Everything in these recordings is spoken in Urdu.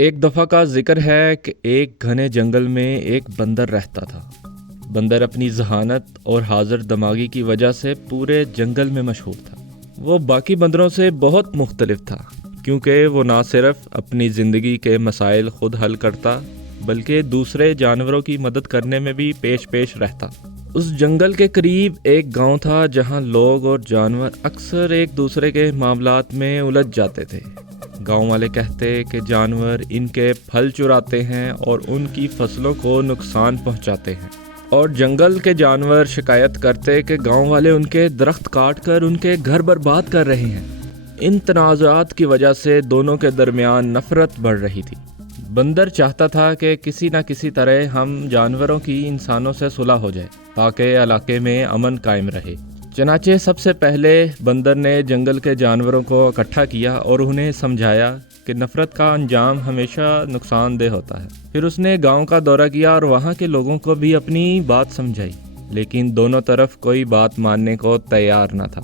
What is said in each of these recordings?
ایک دفعہ کا ذکر ہے کہ ایک گھنے جنگل میں ایک بندر رہتا تھا۔ بندر اپنی ذہانت اور حاضر دماغی کی وجہ سے پورے جنگل میں مشہور تھا۔ وہ باقی بندروں سے بہت مختلف تھا کیونکہ وہ نہ صرف اپنی زندگی کے مسائل خود حل کرتا بلکہ دوسرے جانوروں کی مدد کرنے میں بھی پیش رہتا۔ اس جنگل کے قریب ایک گاؤں تھا جہاں لوگ اور جانور اکثر ایک دوسرے کے معاملات میں الجھ جاتے تھے۔ گاؤں والے کہتے کہ جانور ان کے پھل چراتے ہیں اور ان کی فصلوں کو نقصان پہنچاتے ہیں، اور جنگل کے جانور شکایت کرتے کہ گاؤں والے ان کے درخت کاٹ کر ان کے گھر برباد کر رہے ہیں۔ ان تنازعات کی وجہ سے دونوں کے درمیان نفرت بڑھ رہی تھی۔ بندر چاہتا تھا کہ کسی نہ کسی طرح ہم جانوروں کی انسانوں سے صلح ہو جائے تاکہ علاقے میں امن قائم رہے۔ چنانچہ سب سے پہلے بندر نے جنگل کے جانوروں کو اکٹھا کیا اور انہیں سمجھایا کہ نفرت کا انجام ہمیشہ نقصان دہ ہوتا ہے۔ پھر اس نے گاؤں کا دورہ کیا اور وہاں کے لوگوں کو بھی اپنی بات سمجھائی، لیکن دونوں طرف کوئی بات ماننے کو تیار نہ تھا۔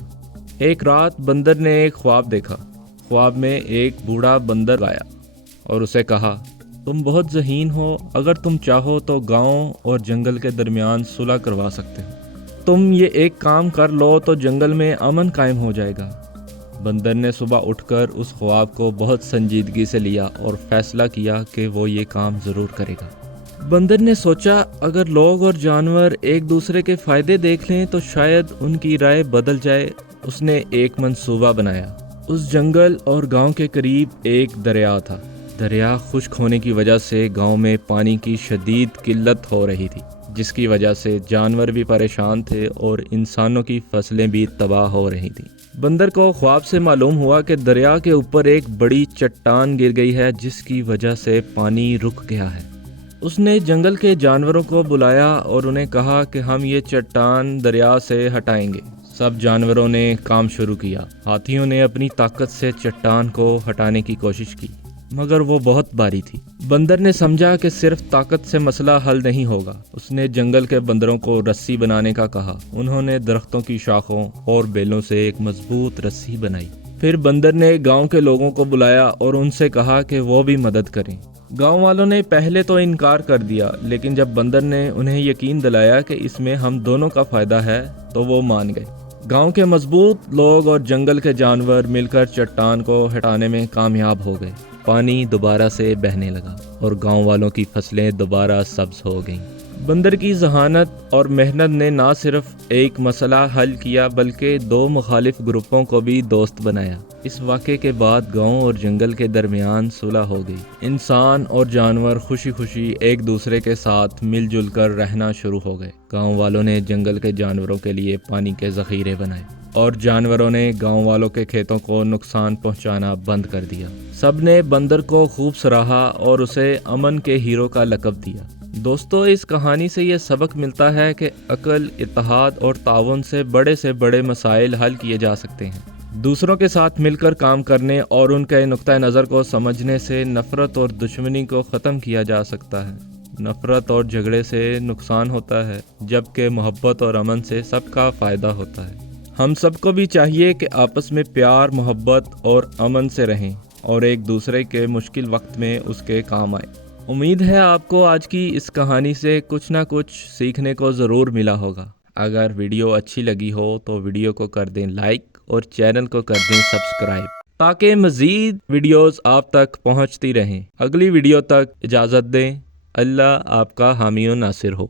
ایک رات بندر نے ایک خواب دیکھا۔ خواب میں ایک بوڑھا بندر آیا اور اسے کہا، تم بہت ذہین ہو، اگر تم چاہو تو گاؤں اور جنگل کے درمیان صلح کروا سکتے ہو۔ تم یہ ایک کام کر لو تو جنگل میں امن قائم ہو جائے گا۔ بندر نے صبح اٹھ کر اس خواب کو بہت سنجیدگی سے لیا اور فیصلہ کیا کہ وہ یہ کام ضرور کرے گا۔ بندر نے سوچا اگر لوگ اور جانور ایک دوسرے کے فائدے دیکھ لیں تو شاید ان کی رائے بدل جائے۔ اس نے ایک منصوبہ بنایا۔ اس جنگل اور گاؤں کے قریب ایک دریا تھا۔ دریا خشک ہونے کی وجہ سے گاؤں میں پانی کی شدید قلت ہو رہی تھی، جس کی وجہ سے جانور بھی پریشان تھے اور انسانوں کی فصلیں بھی تباہ ہو رہی تھیں۔ بندر کو خواب سے معلوم ہوا کہ دریا کے اوپر ایک بڑی چٹان گر گئی ہے جس کی وجہ سے پانی رک گیا ہے۔ اس نے جنگل کے جانوروں کو بلایا اور انہیں کہا کہ ہم یہ چٹان دریا سے ہٹائیں گے۔ سب جانوروں نے کام شروع کیا۔ ہاتھیوں نے اپنی طاقت سے چٹان کو ہٹانے کی کوشش کی، مگر وہ بہت بھاری تھی۔ بندر نے سمجھا کہ صرف طاقت سے مسئلہ حل نہیں ہوگا۔ اس نے جنگل کے بندروں کو رسی بنانے کا کہا۔ انہوں نے درختوں کی شاخوں اور بیلوں سے ایک مضبوط رسی بنائی۔ پھر بندر نے گاؤں کے لوگوں کو بلایا اور ان سے کہا کہ وہ بھی مدد کریں۔ گاؤں والوں نے پہلے تو انکار کر دیا، لیکن جب بندر نے انہیں یقین دلایا کہ اس میں ہم دونوں کا فائدہ ہے تو وہ مان گئے۔ گاؤں کے مضبوط لوگ اور جنگل کے جانور مل کر چٹان کو ہٹانے میں کامیاب ہو گئے۔ پانی دوبارہ سے بہنے لگا اور گاؤں والوں کی فصلیں دوبارہ سبز ہو گئیں۔ بندر کی ذہانت اور محنت نے نہ صرف ایک مسئلہ حل کیا بلکہ دو مخالف گروپوں کو بھی دوست بنایا۔ اس واقعے کے بعد گاؤں اور جنگل کے درمیان صلح ہو گئی۔ انسان اور جانور خوشی خوشی ایک دوسرے کے ساتھ مل جل کر رہنا شروع ہو گئے۔ گاؤں والوں نے جنگل کے جانوروں کے لیے پانی کے ذخیرے بنائے اور جانوروں نے گاؤں والوں کے کھیتوں کو نقصان پہنچانا بند کر دیا۔ سب نے بندر کو خوب سراہا اور اسے امن کے ہیرو کا لقب دیا۔ دوستو، اس کہانی سے یہ سبق ملتا ہے کہ عقل، اتحاد اور تعاون سے بڑے مسائل حل کیے جا سکتے ہیں۔ دوسروں کے ساتھ مل کر کام کرنے اور ان کے نقطہ نظر کو سمجھنے سے نفرت اور دشمنی کو ختم کیا جا سکتا ہے۔ نفرت اور جھگڑے سے نقصان ہوتا ہے، جبکہ محبت اور امن سے سب کا فائدہ ہوتا ہے۔ ہم سب کو بھی چاہیے کہ آپس میں پیار، محبت اور امن سے رہیں اور ایک دوسرے کے مشکل وقت میں اس کے کام آئیں۔ امید ہے آپ کو آج کی اس کہانی سے کچھ نہ کچھ سیکھنے کو ضرور ملا ہوگا۔ اگر ویڈیو اچھی لگی ہو تو ویڈیو کو کر دیں لائک اور چینل کو کر دیں سبسکرائب تاکہ مزید ویڈیوز آپ تک پہنچتی رہیں۔ اگلی ویڈیو تک اجازت دیں۔ اللہ آپ کا حامی و ناصر ہو۔